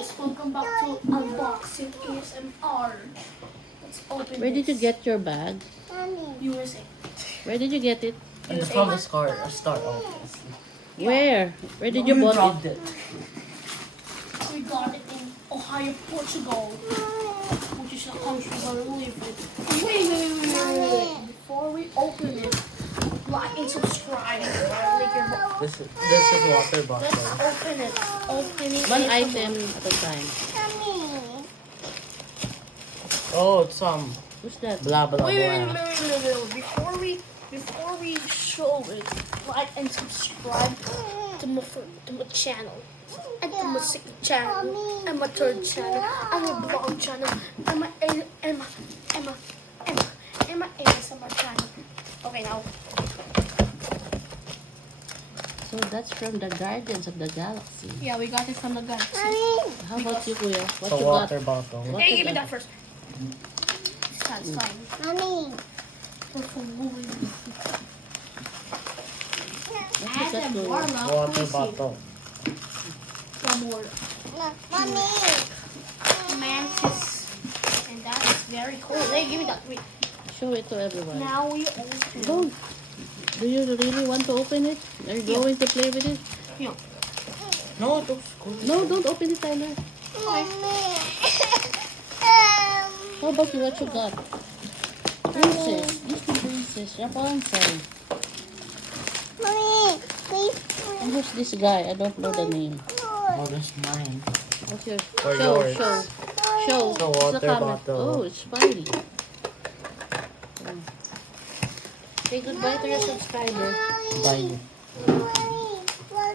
guys, welcome back to Unboxing ASMR. Let's open Where did you get your bag? USA. Where did you get it? And from the start office. Where? Where did you bought dropped it? it? We got it in Ohio, Portugal, which is a country where we live in. Wait. Before we open it, like and subscribe. Make your This is water bottle. Let's open it. Opening One ASMR. item at a time. Oh, it's some Who's that? blah blah Wait. blah. Before we show it, like and subscribe to my channel, and to my second channel, and my third channel, and my vlog channel, and my ASMR channel. Okay, now. So that's from the Guardians of the Galaxy. Yeah, we got it from the guys. How about you, Kuya? It's What a you water got? bottle. What Hey, you give me got? that first. That's fine. What you got, Kuya? Water bottle. One more. Mantis. And that is very cool. Hey, give me that. Wait. Show it to everyone. Now we open. Don't. Do you really want to open it? Are you going to play with it? Yeah. No, it looks good. No, don't open it, Tyler. How about you? What you got? Princess. Disney Princess. Rapunzel. And who's this guy? I don't know the name. Oh, that's mine. What's yours? Or Show. yours. Show. It's a It's water the camera. bottle. Oh, it's Spidey. Say goodbye to your subscriber. Bye.